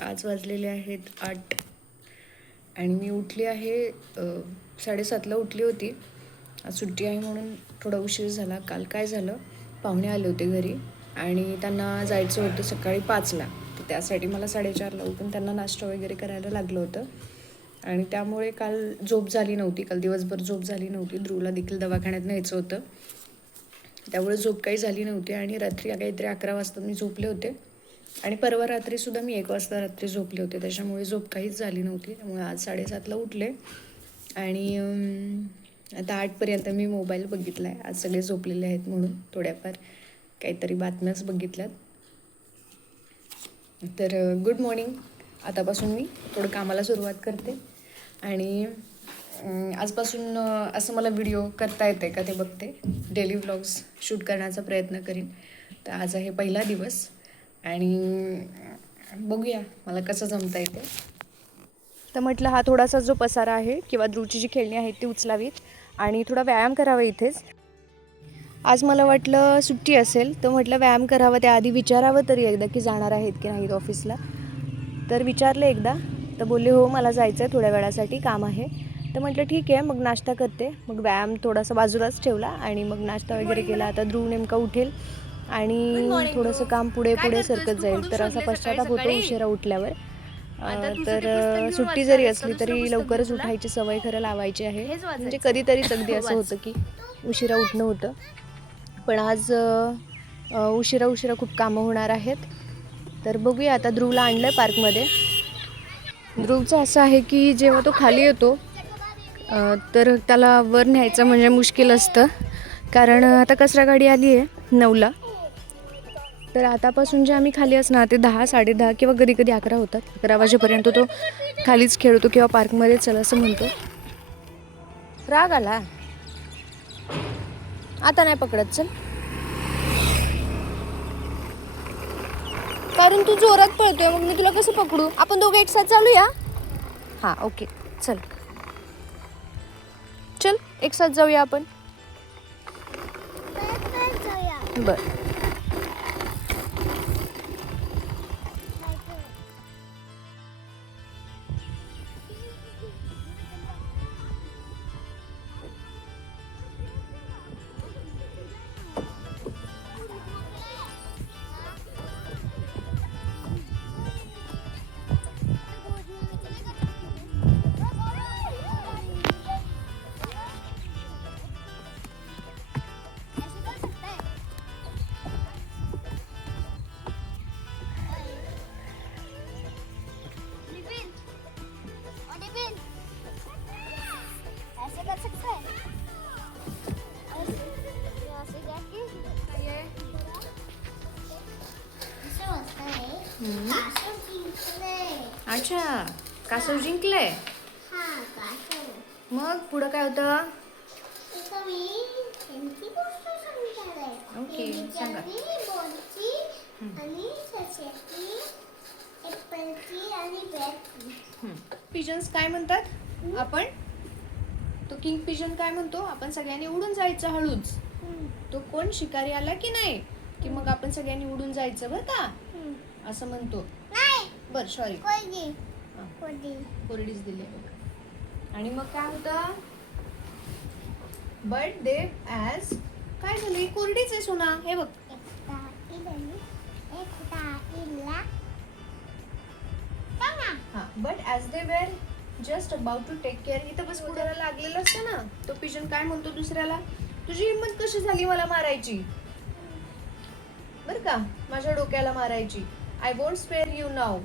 आज वाजलेले आहेत 8 आणि मी उठली आहे 7:30ला उठली होती. आज सुट्टी आहे म्हणून थोडा उशीर झाला. काल काय झालं, पाहुणे आले होते घरी आणि त्यांना जायचं होतं सकाळी 5ला. तर त्यासाठी मला 4:30ला उठून त्यांना नाश्ता वगैरे करायला लागलं होतं आणि त्यामुळे काल झोप झाली नव्हती. काल दिवसभर झोप झाली नव्हती. ध्रुवला देखील दवाखान्यात न्यायचं होतं, त्यामुळे झोप काही झाली नव्हती आणि रात्री काहीतरी 11 वाजता मी झोपले होते आणि परवा रात्रीसुद्धा मी 1 वाजता रात्री झोपले होते. त्याच्यामुळे झोप काहीच झाली नव्हती. त्यामुळे आज 7:30ला उठले आणि आता 8पर्यंत मी मोबाईल बघितला आहे. आज सगळे झोपलेले आहेत म्हणून थोड्याफार काहीतरी बातम्याच बघितल्यात. तर गुड मॉर्निंग. आतापासून मी थोडं कामाला सुरुवात करते आणि आजपासून असं मला व्हिडिओ करता येते का ते बघते. डेली व्लॉग्स शूट करण्याचा प्रयत्न करीन. तर आज आहे पहिला दिवस आणि बघूया मला कसं जमता येते. तर म्हटलं हा थोडासा जो पसारा आहे किंवा ध्रुवची जी खेळणी आहेत ती उचलावीत आणि थोडा व्यायाम करावा इथेच. आज मला वाटलं सुट्टी असेल तर म्हटलं व्यायाम करावा, त्याआधी विचारावं तरी एकदा की जाणार आहेत की नाहीत ऑफिसला. तर विचारलं एकदा तर बोलले हो मला जायचं आहे थोड्या वेळासाठी, काम आहे. तर म्हटलं ठीक आहे, मग नाश्ता करते. मग व्यायाम थोडासा बाजूलाच ठेवला आणि मग नाश्ता वगैरे केला. आता ध्रुव नेमका उठेल आणि थोडंसं काम पुढे पुढे सरकत जाईल. तर असा पश्चाताप होतो उशिरा उठल्यावर. तर सुट्टी जरी असली तरी लवकरच उठायची सवय खरं लावायची आहे. म्हणजे कधीतरीच अगदी असं होतं की उशिरा उठणं होतं, पण आज उशिरा खूप कामं होणार आहेत. तर बघूया. आता ध्रुवला आणलं पार्कमध्ये. ध्रुवचं असं आहे की जेव्हा तो खाली येतो तर त्याला वर न्यायचं म्हणजे मुश्किल असतं, कारण आता कचरा गाडी आली आहे 9ला. तर आतापासून जे आम्ही खाली असणार ते 10, 10:30 किंवा कधी कधी 11 होतात. 11 वाजेपर्यंत तो खालीच खेळतो किंवा पार्कमध्ये चल असं म्हणतो. राग आला आता नाही पकडत, चल. कारण तू जोरात पळतोय, मग मी तुला कसं पकडू? आपण दोघं एक साथ चालूया. हां ओके चल, चल एक साथ जाऊया आपण. बरं. अच्छा, कासव जिंकलंय. मग पुढं काय होतं? ओके सांगा. पिजन्स काय म्हणतात आपण? तो किंग पिजन काय म्हणतो? आपण सगळ्यांनी उडून जायचं हळूच. तो कोण शिकारी आला की नाही की मग आपण सगळ्यांनी उडून जायचं बरं का, असं म्हणतो. बर सॉरी, कोरडीच दिली. आणि मग काय होतं? बट दे ॲज काय झाली? कोरडीच आहे सोना, हे बघ. But as they were just about to take care, इथं बस पुढायला लागलेलं असतं ना. तो पिजन काय म्हणतो दुसऱ्याला? तुझी हिंमत कशी झाली मला मारायची, बरं का, माझ्या डोक्याला मारायची. I won't spare you now.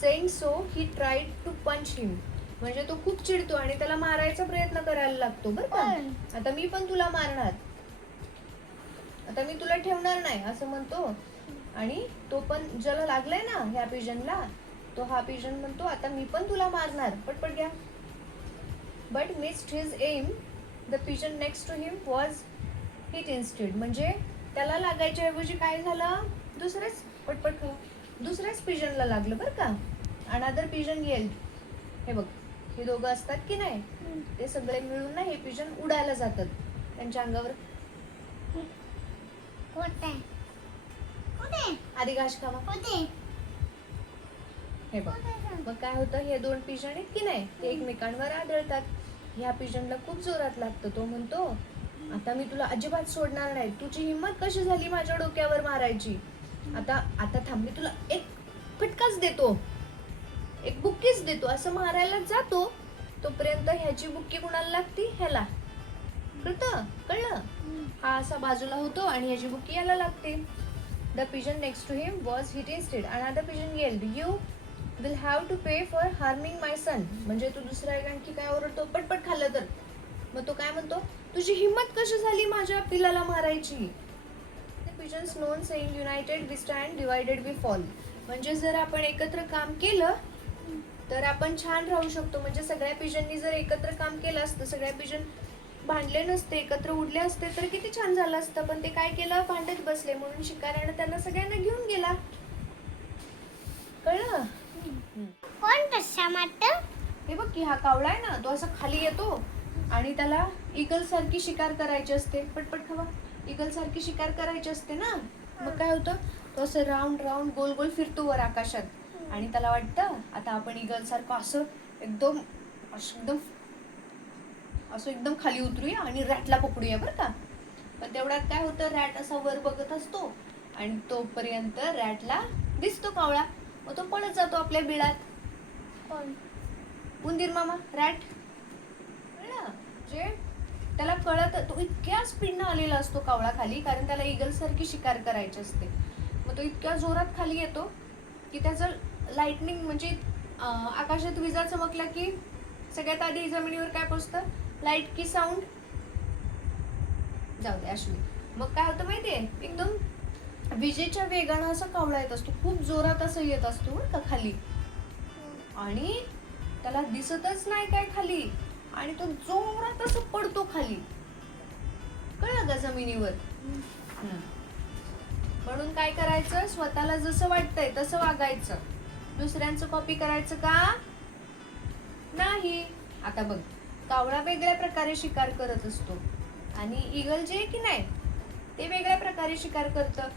Saying so he tried to punch him. म्हणजे तो खूप चिडतो आणि त्याला मारायचा प्रयत्न करायला लागतो बरं का. आता मी पण तुला मारणार, आता मी तुला ठेवणार नाही असं म्हणतो. आणि तो पण ज्याला लागलाय ना ह्या पिजनला, तो हा पिजन म्हणतो आता मी पण तुला मारणार, पटपट घ्या. But missed his aim. The pigeon next to him was hit instead. म्हणजे त्याला लागायच्या ऐवजी काय झालं, दुसऱ्याच पटपट दुसऱ्याच पिजनला लागलं बरं का. Another pigeon yell. हे बघ, हे दोघं असतात की नाही, ते सगळे मिळून ना हे पिजन उडायला जातात. त्यांच्या अंगावर आधी घास खावा. हे बघ, मग काय होतं, हे दोन पिजन आहेत की नाही, ते एकमेकांवर आदळतात. ह्या पिजनला खूप जोरात लागतं. तो म्हणतो, आता मी तुला अजिबात सोडणार नाही. तुझी हिंमत कशी झाली माझ्या डोक्यावर मारायची? आता आता थांब, मी तुला एक फटकाच देतो, एक बुक्कीच देतो. असं मारायला जातो, तोपर्यंत ह्याची बुक्की कुणाला लागती? ह्याला. कळलं? हा असा बाजूला होतो आणि ह्याची बुक्की याला लागते. The pigeon next to him was hit instead. Another pigeon yelled, "You will have to pay for harming my son." म्हणजे तू दुसरा एक आणखी काय ओरडतो, पटपट खाल्लं तर. मग तो काय म्हणतो, तुझी हिंमत कशी झाली माझ्या पिलाला मारायची? The pigeons known saying, "United we stand, divided we fall." म्हणजे जर आपण एकत्र काम केलं तर आपण छान राहू शकतो. म्हणजे सगळ्या पिजननी जर एकत्र काम केलं असतं, सगळ्या पिजन भांडले नसते, एकत्र उडले असते तर किती छान झालं असतं. पण ते काय केलं, भांडत बसले. म्हणून शिकाऱ्यानं त्यांना सगळ्यांना घेऊन गेला. कळलं? कोण तसा मारत? हे बघ की हा कावळा आहे ना, तो असं खाली येतो आणि त्याला ईगल सारखी शिकार करायची असते. पटपट खावा. ईगल सारखी शिकार करायची असते ना. मग काय होतं, तो असं राऊंड राऊंड गोल गोल फिरतो वर आकाशात आणि त्याला वाटतं आता आपण ईगल सारखं असं एकदम एकदम खाली उतरूया आणि रॅटला पकडूया बरं का. पण तेवढ्यात काय होतं, रॅट असा वर बघत असतो आणि तोपर्यंत रॅटला दिसतो कावळा. मग तो पळत जातो आपल्या बिळात. कोण? उंदीर मामा, रॅट. जे त्याला कळत, तो इतक्या स्पीडनं आलेला असतो कावळा खाली, कारण त्याला ईगल सारखी शिकार करायची असते. मग तो इतक्या जोरात खाली येतो की त्याचं लाइटनिंग म्हणजे आकाशात विजा चमकला की सगळ्यात आधी जमिनीवर काय पोचतं, लाईट की साऊंड. जाऊ दे असू दे. मग काय होतं माहितीये, एकदम विजेच्या वेगानं असा कावळा येत असतो, खूप जोरात असं येत असतो बरं का खाली. आणि त्याला दिसतच नाही काय खाली आणि तो जोरात असं पडतो खाली. कळलं का, जमिनीवर. म्हणून काय करायचं, स्वतःला जसं वाटतंय तसं वागायचं. दुसऱ्यांचं कॉपी करायचं का नाही. आता बघ, कावळा वेगळ्या प्रकारे शिकार करत असतो आणि ईगल जे की नाही ते वेगळ्या प्रकारे शिकार करतं.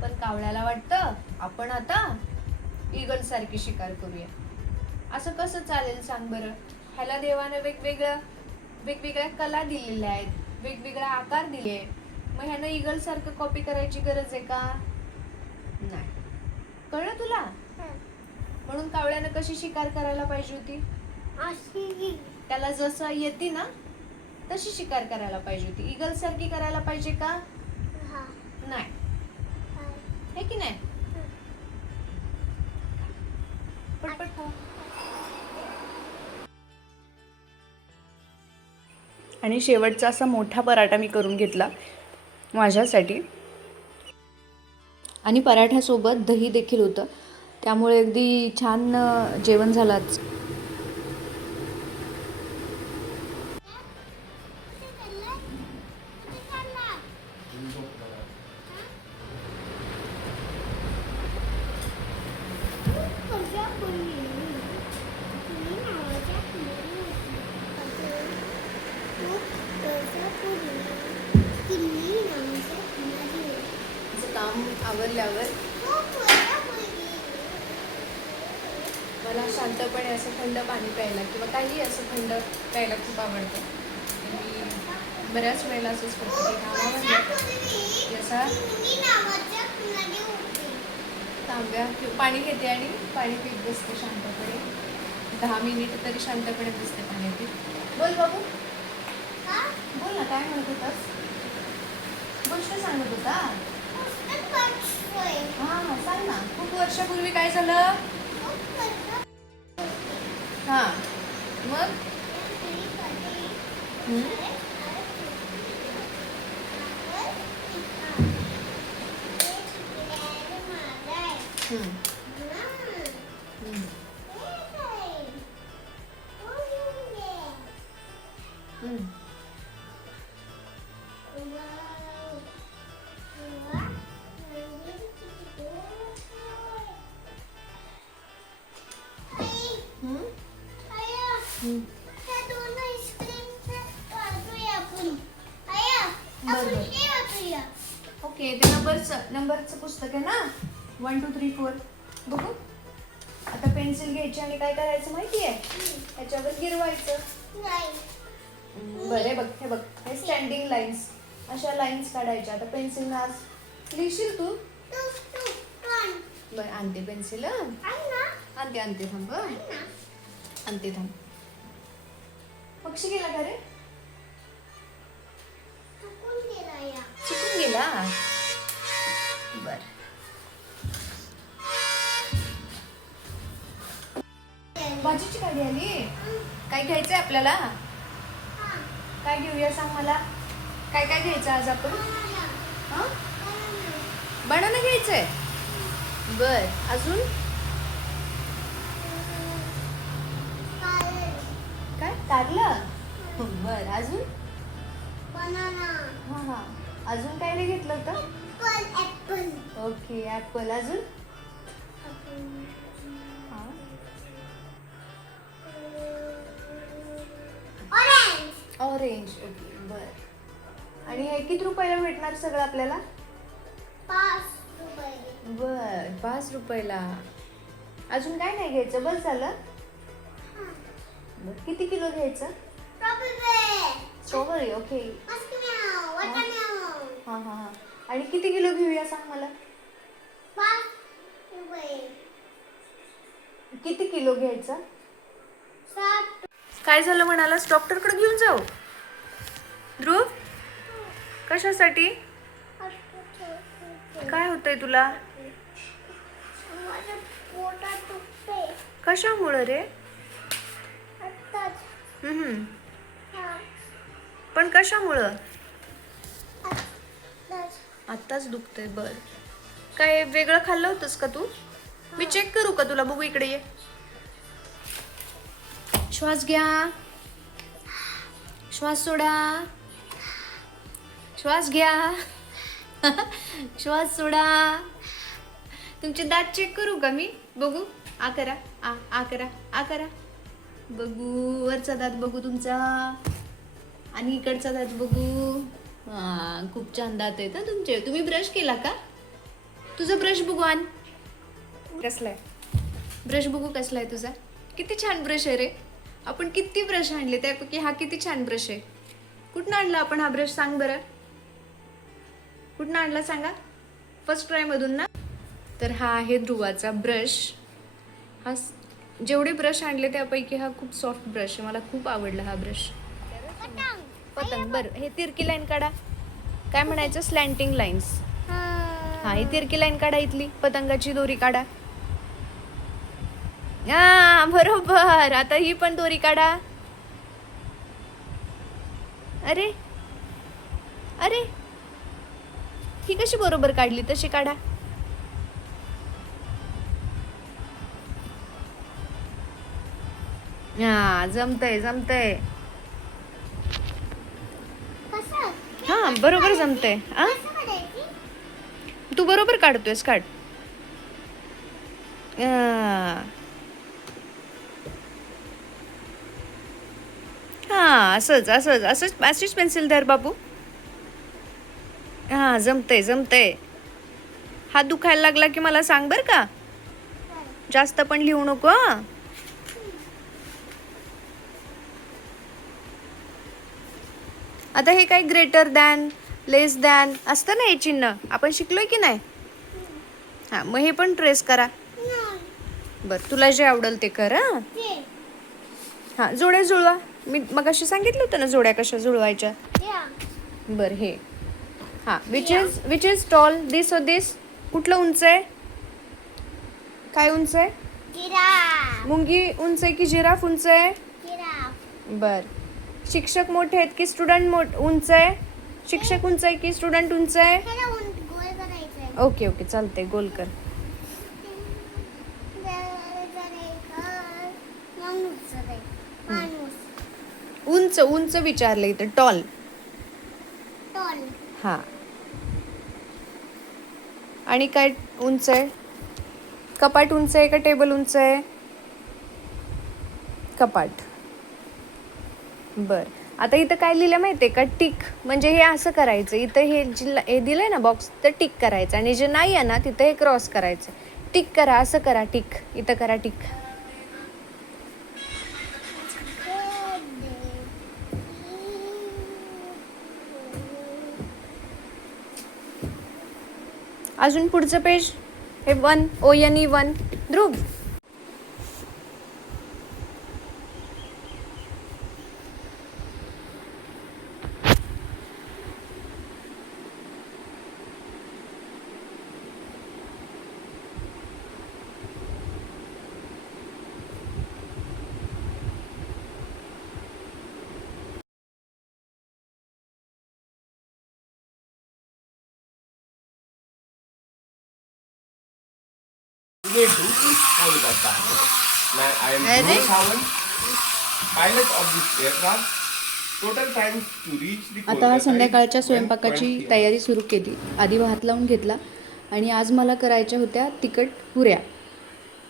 पण कावळ्याला वाटतं आपण आता ईगल सारखी शिकार करूया. असं कसं चालेल सांग बरं. ह्याला देवानं वेगवेगळ्या कला दिलेल्या आहेत, वेगवेगळा आकार दिले. मग ह्यानं ईगल सारखं कॉपी करायची गरज आहे का नाही. कळलं तुला? म्हणून कावळ्यानं कशी शिकार करायला पाहिजे होती, त्याला जसं येते ना तशी शिकार करायला पाहिजे होती. ईगल सारखी करायला पाहिजे का नाही, हे की नाही. पटपट खा. आणि शेवटचा असा मोठा पराठा मी करून घेतला माझ्यासाठी आणि पराठ्यासोबत दही देखील होतं, त्यामुळे अगदी छान जेवण झालंच. काम आवरल्यावर मला शांतपणे असं थंड पाणी प्यायला किंवा काही असं थंड प्यायला खूप आवडतं. मी बऱ्याच वेळेला असंच करते की कामावर असा तांब्या पाणी घेते आणि पाणी पीत बसते शांतपणे. 10 मिनिट तरी शांतपणे बसते पाणी पीत. बोल बाबू, बोल ना, काय म्हणत होतास, गोष्ट सांगत होता. हा सांग ना. खूप वर्षापूर्वी काय झालं. हा मग ओके. ते नंबरचं पुस्तक आहे ना, 1 2 3 4. बघू आता पेन पेन्सिल घ्यायची आणि काय करायचं माहितीये, त्याच्यावर गिरवायचं. नाही. बरं हे बघ हे स्टँडिंग लाईन्स, अशा लाईन्स काढायच्या. आता पेन्सिल आज लिहिशील तू. तू पण. बरं आणते पेन्सिल. आहे ना? आणते थांब. आहे ना? आणते थांब. पक्षी गेला का रे? चुकून गेला या. चुकून गेला. बर भाजीची गाडी आली. काय घ्यायचंय आपल्याला? हा. काय घेऊया सांग मला. काय काय घ्यायचं आज आपण? हा बनाना घ्यायचंय. बर अजून काय कारलं. बर अजून बनाना. हा हा अजून काय नाही घेतलं होतं. ऍपल. Okay apple. अजून हा ऑरेंज. ऑरेंज. ओके बर. आणि हे किती रुपयाला भेटणार सगळं आपल्याला? 5 रुपये. बर 5 रुपयाला. अजून काय नाही घ्यायचं बस झालं. बर किती किलो घ्यायचं? स्ट्रॉबेरी. ओके हा हा हा. आणि किती किलो घेऊया सांग मला. 5 रुपये. किती किलो घ्यायचा? 7. काय झालं म्हणालास? डॉक्टरकडे घेऊन जाऊ. ध्रुव कशासाठी? काय होतंय तुला? माझ्या पोटात दुखते. कशामुळे रे? आत्ताच. हम्म. हा. पण कशामुळं? आत्ताच. आत्ताच दुखतंय. बर काय वेगळं खाल्लं होतंस का तू? मी चेक करू का तुला? बघू इकडे ये. श्वास घ्या. श्वास सोडा. श्वास घ्या. श्वास सोडा. तुमचे दात चेक करू का मी? बघू. आ करा. आ करा. आ करा. बघू वरचा दात बघू तुमचा आणि इकडचा दात बघू. हा खूप छान दात आहेत ना तुमचे. तुम्ही ब्रश केला का? तुझा ब्रश बघू. आण. कसलाय ब्रश बघू. कसलाय तुझा? किती छान ब्रश आहे रे. आपण किती ब्रश आणले त्यापैकी हा किती छान ब्रश आहे. कुठनं आणला आपण हा ब्रश सांग बरं. कुठनं आणला सांगा. फर्स्ट ट्राय मधून ना. तर हा आहे ध्रुवाचा ब्रश. हा जेवढे ब्रश आणले त्यापैकी हा खूप सॉफ्ट ब्रश आहे. मला खूप आवडला हा ब्रश. पतंग. बरं हे तिरकी लाईन काढा. काय म्हणायचं? स्लॅन्टिंग लाईन्स. हा ही तिरकी लाईन काढा. इथली पतंगाची दोरी काढा. हा बरोबर. आता ही पण दोरी काढा. अरे अरे ही कशी बरोबर काढली? तशी काढा. हा जमतंय जमतंय. कसं? हा बरोबर जमतंय. आ कसं करायची? तू बरोबर काढतोयस. काढ. हा असंच असंच असंच अशीच पेन्सिल धर बाबू. हा जमतंय जमतंय. हात दुखायला लागला की मला सांग बर का. जास्त पण लिहू नको. हा आता हे काय ग्रेटर दॅन लेस दॅन असतं ना हे चिन्ह आपण शिकलोय की नाही. हा मग हे पण ट्रेस करा. बर तुला जे आवडेल ते कर. हा जोड्या जुळवा. मी मगाशी सांगितलं होतं ना जोड्या कशा जुळवायच्या. बर हे हा विच इज टॉल. दिस और दिस. कुठलं उंच आहे? काय उंच आहे? जिराफ. मुंगी उंच आहे की जिराफ उंच आहे? जिराफ. बर शिक्षक मोठे आहेत की स्टुडंट उंच आहे? शिक्षक उंच आहे की स्टुडंट उंच आहे? त्याला गोल करायचंय. ओके ओके चालतंय. गोल कर. उंच उंच विचारलं इथं. टॉल. टॉल. हा आणि काय उंच आहे? कपाट उंच आहे का टेबल उंच आहे? कपाट. बर आता इथं काय लिहिलं माहितीये का? टिक. म्हणजे हे असं करायचं. इथं हे दिलंय ना बॉक्स तर टिक करायचं आणि जे नाही आहे ना तिथं हे क्रॉस करायचं. टिक करा. असं करा टिक. इथं करा टिक. अजून पुढचं पेज हे 1 ONE1 Dhruv. Today, Bruce Kolkata. I am Ready? Bruce Sawan, pilot of this aircraft. Total time to reach the आता Kolkata संध्याकाळच्या is 1.3 स्वयंपाकाची hours. तयारी सुरू केली. आधी भात लावून घेतला आणि आज मला करायच्या होत्या तिखट पुऱ्या.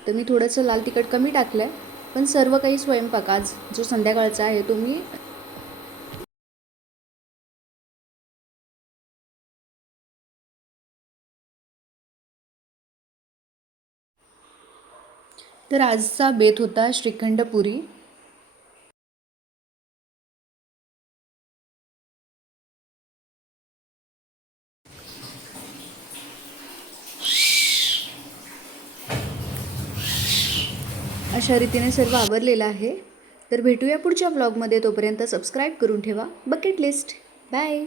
तर मी थोडंसं लाल तिखट कमी टाकलं आहे, पण सर्व काही स्वयंपाक आज जो संध्याकाळचा आहे तो मी तर आजचा बेत होता श्रीखंड पुरी. अशा रीतीने सर्व आवरलेलं आहे. तर भेटूया पुढच्या ब्लॉगमध्ये. तोपर्यंत सबस्क्राईब करून ठेवा बकेट लिस्ट. बाय.